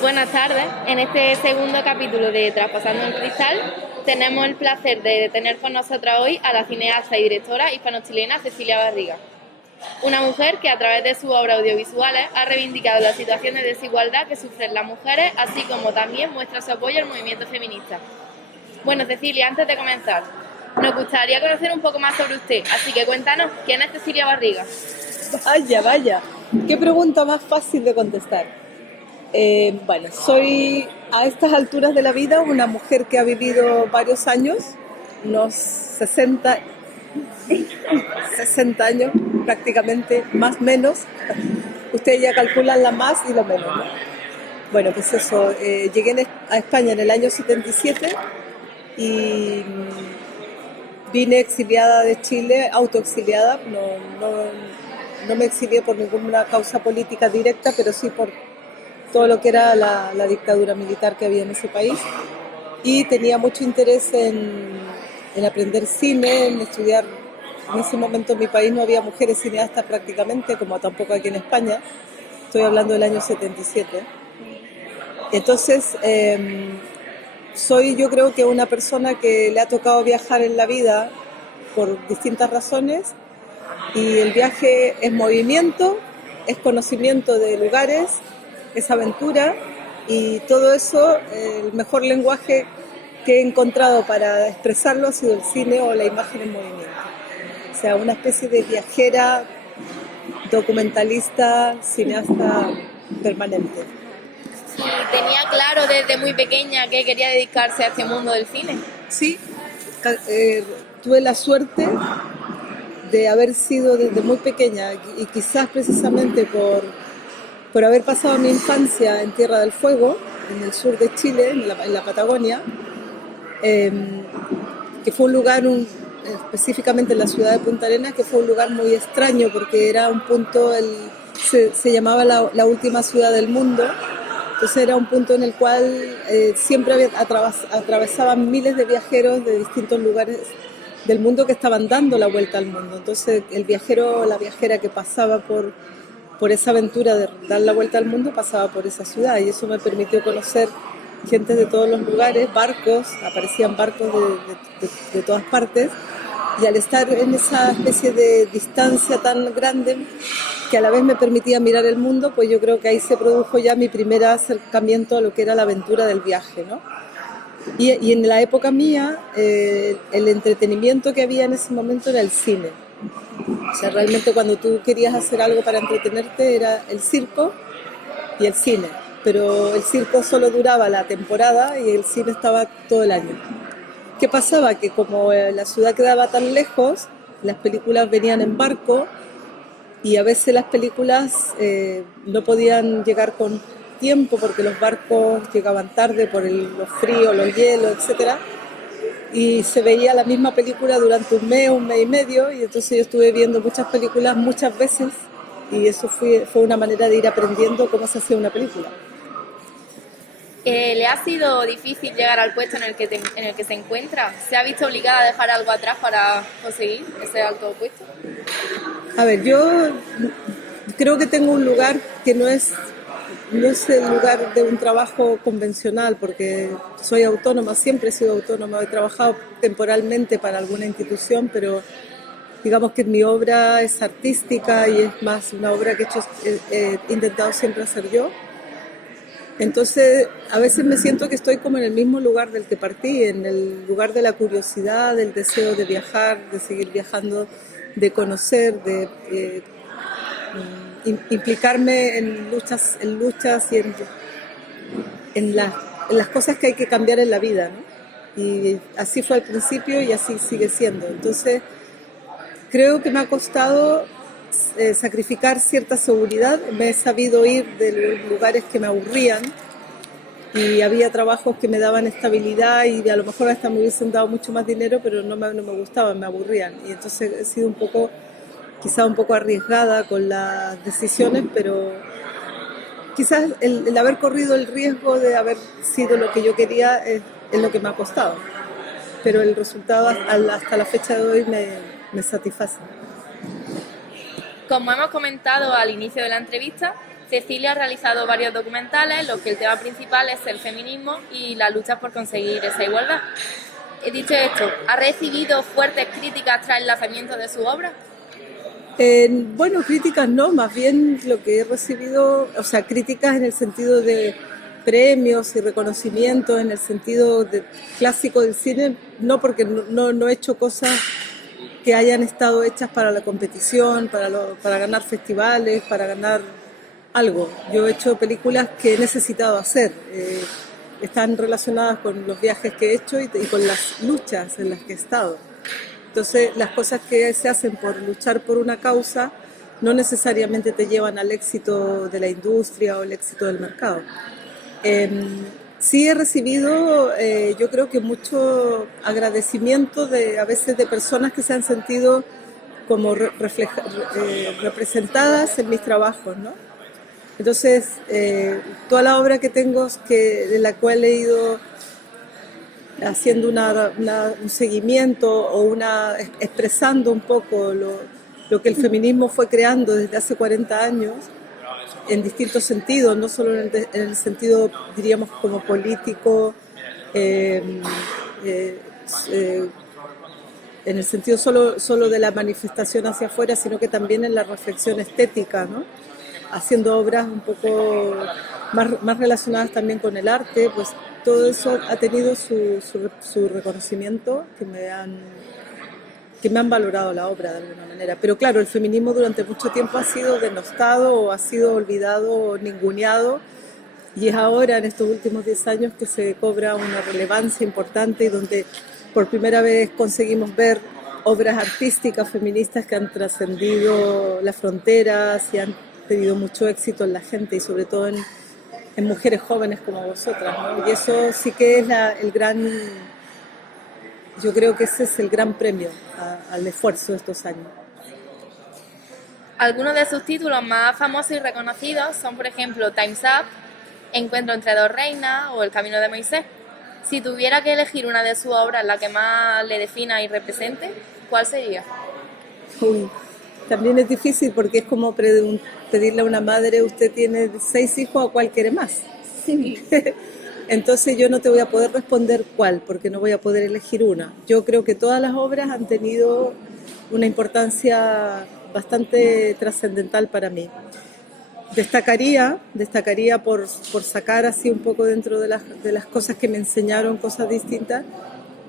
Buenas tardes. En este segundo capítulo de Traspasando el Cristal tenemos el placer de tener con nosotros hoy a la cineasta y directora hispano-chilena Cecilia Barriga, una mujer que a través de sus obras audiovisuales ha reivindicado la situación de desigualdad que sufren las mujeres, así como también muestra su apoyo al movimiento feminista. Bueno, Cecilia, antes de comenzar, nos gustaría conocer un poco más sobre usted, así que cuéntanos, ¿quién es Cecilia Barriga? Vaya, qué pregunta más fácil de contestar. Bueno, soy a estas alturas de la vida una mujer que ha vivido varios años, unos 60 años prácticamente, más o menos. Ustedes ya calculan la más y lo menos, ¿no? Bueno, pues eso, llegué a España en el año 77 y vine exiliada de Chile, autoexiliada, no me exilié por ninguna causa política directa, pero sí por todo lo que era la dictadura militar que había en ese país, y tenía mucho interés en aprender cine, en estudiar. En ese momento en mi país no había mujeres cineastas prácticamente, como tampoco aquí en España. Estoy hablando del año 77. Entonces, soy yo creo que una persona que le ha tocado viajar en la vida por distintas razones, y el viaje es movimiento, es conocimiento de lugares, es aventura, y todo eso, el mejor lenguaje que he encontrado para expresarlo ha sido el cine o la imagen en movimiento. O sea, una especie de viajera, documentalista, cineasta permanente. ¿Y tenía claro desde muy pequeña que quería dedicarse a este mundo del cine? Sí, tuve la suerte de haber sido desde muy pequeña, y quizás precisamente por haber pasado mi infancia en Tierra del Fuego, en el sur de Chile, en la Patagonia, que fue un lugar, específicamente en la ciudad de Punta Arenas, que fue un lugar muy extraño porque era un punto, se llamaba la última ciudad del mundo. Entonces era un punto en el cual siempre atravesaban miles de viajeros de distintos lugares del mundo que estaban dando la vuelta al mundo. Entonces el viajero o la viajera que pasaba por esa aventura de dar la vuelta al mundo pasaba por esa ciudad, y eso me permitió conocer gente de todos los lugares, barcos, aparecían barcos de todas partes, y al estar en esa especie de distancia tan grande que a la vez me permitía mirar el mundo, pues yo creo que ahí se produjo ya mi primer acercamiento a lo que era la aventura del viaje, ¿no? Y en la época mía, el entretenimiento que había en ese momento era el cine. O sea, realmente cuando tú querías hacer algo para entretenerte era el circo y el cine, pero el circo solo duraba la temporada y el cine estaba todo el año. ¿Qué pasaba? Que como la ciudad quedaba tan lejos, las películas venían en barco, y a veces las películas no podían llegar con tiempo porque los barcos llegaban tarde por los fríos, los hielos, etcétera, y se veía la misma película durante un mes y medio, y entonces yo estuve viendo muchas películas muchas veces, y eso fue una manera de ir aprendiendo cómo se hacía una película. ¿Le ha sido difícil llegar al puesto en el que se encuentra? ¿Se ha visto obligada a dejar algo atrás para conseguir ese alto puesto? A ver, yo creo que tengo un lugar que no es el lugar de un trabajo convencional, porque soy autónoma, siempre he sido autónoma, he trabajado temporalmente para alguna institución, pero digamos que mi obra es artística y es más una obra que he intentado siempre hacer yo. Entonces, a veces me siento que estoy como en el mismo lugar del que partí, en el lugar de la curiosidad, del deseo de viajar, de seguir viajando, de conocer, de implicarme en luchas y en las cosas que hay que cambiar en la vida, ¿no? Y así fue al principio y así sigue siendo. Entonces, creo que me ha costado sacrificar cierta seguridad. Me he sabido ir de los lugares que me aburrían, y había trabajos que me daban estabilidad y a lo mejor hasta me hubiesen dado mucho más dinero, pero no me gustaban, me aburrían. Y entonces he sido quizá un poco arriesgada con las decisiones, pero quizás el haber corrido el riesgo de haber sido lo que yo quería es lo que me ha costado. Pero el resultado hasta la fecha de hoy me satisface. Como hemos comentado al inicio de la entrevista, Cecilia ha realizado varios documentales en los que el tema principal es el feminismo y la lucha por conseguir esa igualdad. Dicho esto, ¿ha recibido fuertes críticas tras el lanzamiento de su obra? Bueno, críticas no, más bien lo que he recibido, o sea, críticas en el sentido de premios y reconocimientos, en el sentido clásico del cine, no, porque no he hecho cosas que hayan estado hechas para la competición, para ganar festivales, para ganar algo. Yo he hecho películas que he necesitado hacer, están relacionadas con los viajes que he hecho y con las luchas en las que he estado. Entonces, las cosas que se hacen por luchar por una causa no necesariamente te llevan al éxito de la industria o el éxito del mercado. Sí he recibido, yo creo que mucho agradecimiento a veces de personas que se han sentido como representadas en mis trabajos, ¿no? Entonces, toda la obra que tengo, de la cual he ido haciendo un seguimiento o expresando un poco lo que el feminismo fue creando desde hace 40 años, en distintos sentidos, no solo en el sentido, diríamos, como político, en el sentido solo de la manifestación hacia afuera, sino que también en la reflexión estética, ¿no? Haciendo obras un poco más relacionadas también con el arte, pues todo eso ha tenido su reconocimiento, que me han valorado la obra de alguna manera. Pero claro, el feminismo durante mucho tiempo ha sido denostado o ha sido olvidado o ninguneado, y es ahora, en estos últimos 10 años, que se cobra una relevancia importante y donde por primera vez conseguimos ver obras artísticas feministas que han trascendido las fronteras y han tenido mucho éxito en la gente y sobre todo en mujeres jóvenes como vosotras, ¿no? Y eso sí que es yo creo que ese es el gran premio al esfuerzo de estos años. Algunos de sus títulos más famosos y reconocidos son, por ejemplo, Time's Up, Encuentro entre dos reinas o El camino de Moisés. Si tuviera que elegir una de sus obras, la que más le defina y represente, ¿cuál sería? Uy, también es difícil porque es como pedirle a una madre, usted tiene 6 hijos, ¿a cuál quiere más? Sí. Entonces yo no te voy a poder responder cuál, porque no voy a poder elegir una. Yo creo que todas las obras han tenido una importancia bastante trascendental para mí. Destacaría por sacar así un poco dentro de las cosas que me enseñaron, cosas distintas.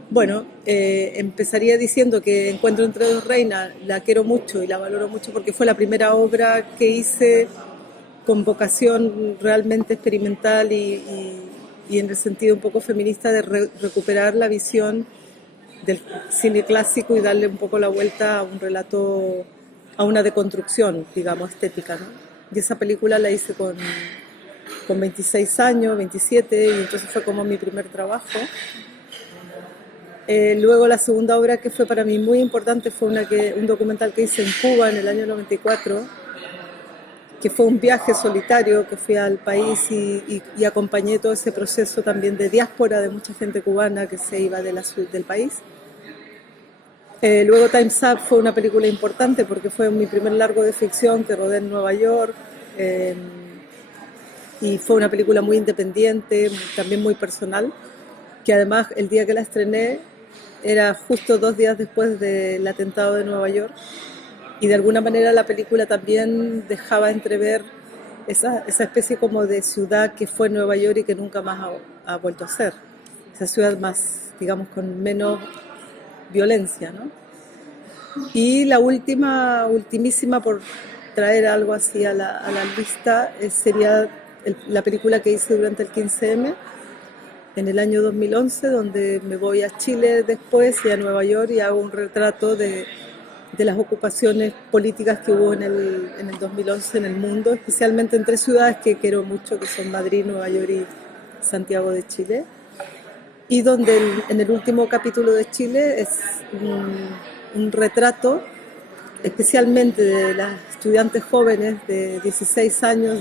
Bueno, empezaría diciendo que Encuentro entre dos reinas la quiero mucho y la valoro mucho porque fue la primera obra que hice con vocación realmente experimental y en el sentido un poco feminista de recuperar la visión del cine clásico y darle un poco la vuelta a un relato, a una deconstrucción, digamos, estética, ¿no? Y esa película la hice con 26 años, 27, y entonces fue como mi primer trabajo. Luego la segunda obra que fue para mí muy importante fue un documental que hice en Cuba en el año 94, que fue un viaje solitario que fui al país y acompañé todo ese proceso también de diáspora de mucha gente cubana que se iba del país. Luego Time's Up fue una película importante porque fue mi primer largo de ficción que rodé en Nueva York, y fue una película muy independiente, también muy personal, que además el día que la estrené era justo 2 días después del atentado de Nueva York, y de alguna manera la película también dejaba entrever esa especie como de ciudad que fue Nueva York y que nunca más ha vuelto a ser. Esa ciudad más, digamos, con menos violencia, ¿no? Y la ultimísima, por traer algo así a la lista, sería la película que hice durante el 15M en el año 2011, donde me voy a Chile después y a Nueva York y hago un retrato de las ocupaciones políticas que hubo en el 2011 en el mundo, especialmente en 3 ciudades que quiero mucho, que son Madrid, Nueva York y Santiago de Chile. Y donde en el último capítulo de Chile es un retrato especialmente de las estudiantes jóvenes de 16 años,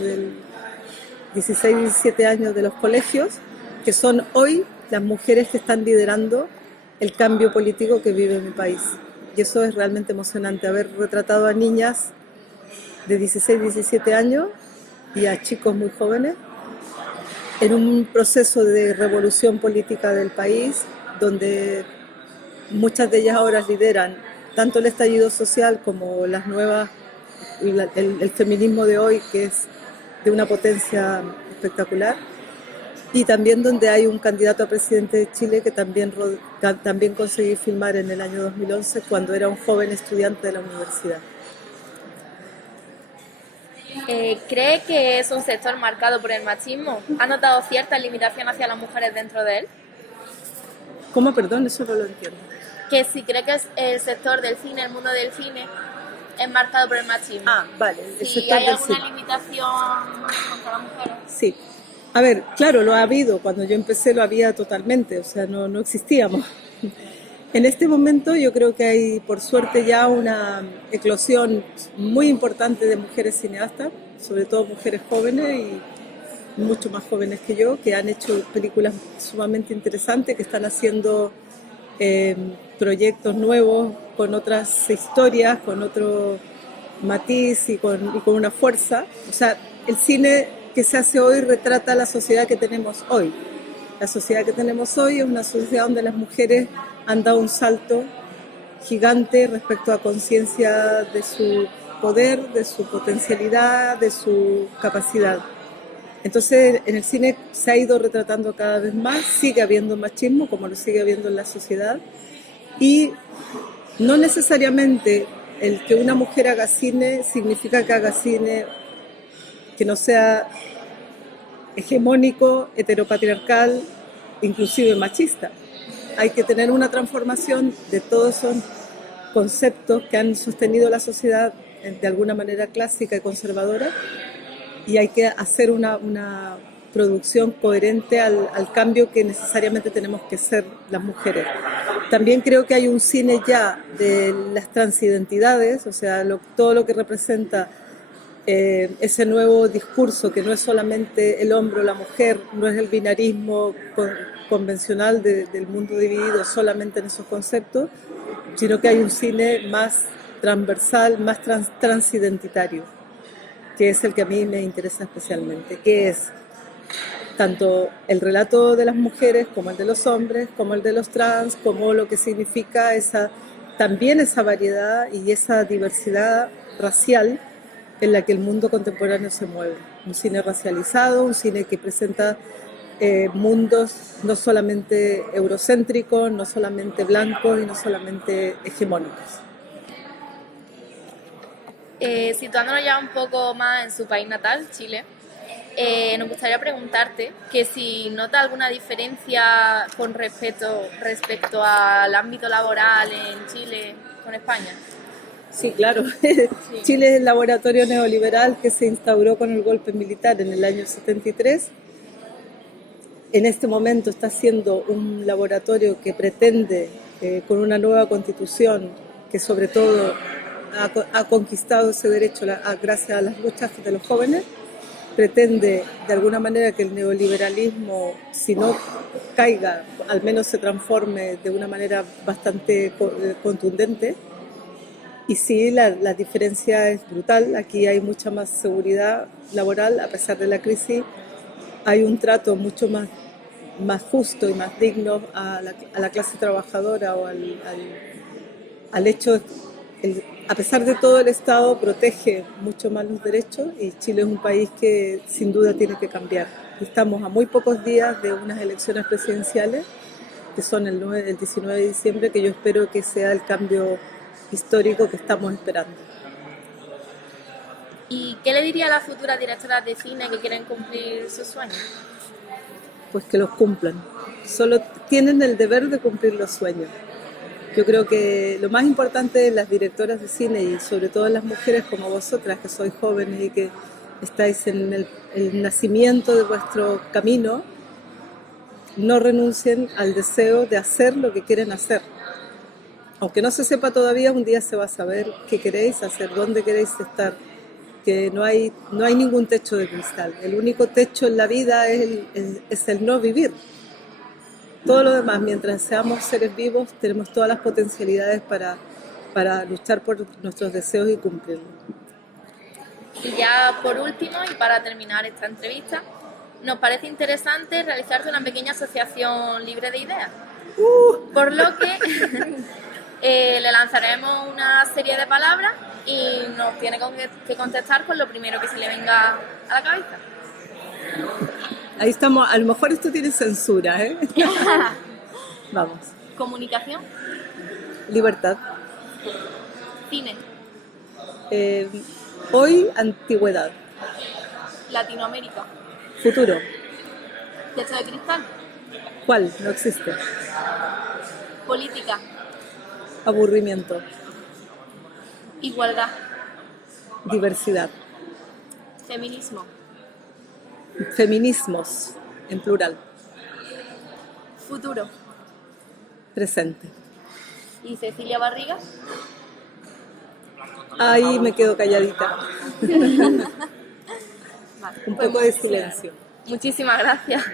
17 años de los colegios, que son hoy las mujeres que están liderando el cambio político que vive mi país. Y eso es realmente emocionante, haber retratado a niñas de 16, 17 años y a chicos muy jóvenes en un proceso de revolución política del país, donde muchas de ellas ahora lideran tanto el estallido social como las nuevas, el feminismo de hoy, que es de una potencia espectacular, y también donde hay un candidato a presidente de Chile que también conseguí filmar en el año 2011 cuando era un joven estudiante de la universidad. ¿Cree que es un sector marcado por el machismo? ¿Ha notado cierta limitación hacia las mujeres dentro de él? ¿Cómo? Perdón, eso no lo entiendo. Que si cree que es el sector del cine, el mundo del cine, es marcado por el machismo. Ah, vale. Si hay alguna limitación contra las mujeres. Sí. A ver, claro, lo ha habido. Cuando yo empecé lo había totalmente, o sea, no existíamos. En este momento yo creo que hay, por suerte, ya una eclosión muy importante de mujeres cineastas, sobre todo mujeres jóvenes y mucho más jóvenes que yo, que han hecho películas sumamente interesantes, que están haciendo proyectos nuevos con otras historias, con otro matiz y con una fuerza. O sea, el cine que se hace hoy retrata la sociedad que tenemos hoy. La sociedad que tenemos hoy es una sociedad donde las mujeres han dado un salto gigante respecto a conciencia de su poder, de su potencialidad, de su capacidad. Entonces, en el cine se ha ido retratando cada vez más, sigue habiendo machismo, como lo sigue habiendo en la sociedad, y no necesariamente el que una mujer haga cine significa que haga cine que no sea hegemónico, heteropatriarcal, inclusive machista. Hay que tener una transformación de todos esos conceptos que han sostenido la sociedad de alguna manera clásica y conservadora, y hay que hacer una producción coherente al cambio que necesariamente tenemos que ser las mujeres. También creo que hay un cine ya de las transidentidades, o sea, todo lo que representa ese nuevo discurso que no es solamente el hombre o la mujer, no es el binarismo convencional del mundo dividido solamente en esos conceptos, sino que hay un cine más transversal, más transidentitario, que es el que a mí me interesa especialmente, que es tanto el relato de las mujeres como el de los hombres, como el de los trans, como lo que significa también esa variedad y esa diversidad racial en la que el mundo contemporáneo se mueve. Un cine racializado, un cine que presenta mundos no solamente eurocéntricos, no solamente blancos y no solamente hegemónicos. Situándonos ya un poco más en su país natal, Chile, nos gustaría preguntarte que si nota alguna diferencia con respecto al ámbito laboral en Chile con España. Sí, claro. Sí. Chile es el laboratorio neoliberal que se instauró con el golpe militar en el año 73. En este momento está siendo un laboratorio que pretende, con una nueva constitución, que sobre todo ha conquistado ese derecho gracias a las luchas de los jóvenes, pretende de alguna manera que el neoliberalismo, si no caiga, al menos se transforme de una manera bastante contundente. Y sí, la diferencia es brutal. Aquí hay mucha más seguridad laboral, a pesar de la crisis. Hay un trato mucho más justo y más digno a la clase trabajadora o al hecho. A pesar de todo, el Estado protege mucho más los derechos y Chile es un país que sin duda tiene que cambiar. Estamos a muy pocos días de unas elecciones presidenciales, que son el 19 de diciembre, que yo espero que sea el cambio histórico que estamos esperando. ¿Y qué le diría a las futuras directoras de cine que quieren cumplir sus sueños? Pues que los cumplan. Solo tienen el deber de cumplir los sueños. Yo creo que lo más importante de las directoras de cine y sobre todo las mujeres como vosotras, que sois jóvenes y que estáis en el nacimiento de vuestro camino, no renuncien al deseo de hacer lo que quieren hacer. Aunque no se sepa todavía, un día se va a saber qué queréis hacer, dónde queréis estar, que no hay ningún techo de cristal. El único techo en la vida es el no vivir. Todo lo demás, mientras seamos seres vivos, tenemos todas las potencialidades para luchar por nuestros deseos y cumplirlos. Y ya por último, y para terminar esta entrevista, nos parece interesante realizarte una pequeña asociación libre de ideas. Por lo que le lanzaremos una serie de palabras y nos tiene que contestar con lo primero que se le venga a la cabeza. Ahí estamos, a lo mejor esto tiene censura, ¿eh? Vamos. Comunicación, Libertad. cine, Hoy, antigüedad. Latinoamérica, Futuro. techo de cristal, ¿Cuál? No existe. política, Aburrimiento. igualdad, Diversidad. feminismo, Feminismos, en plural. futuro. Presente. Y Cecilia Barriga. Ahí me quedo calladita. Vale, Un pues poco de silencio. muchísimas gracias.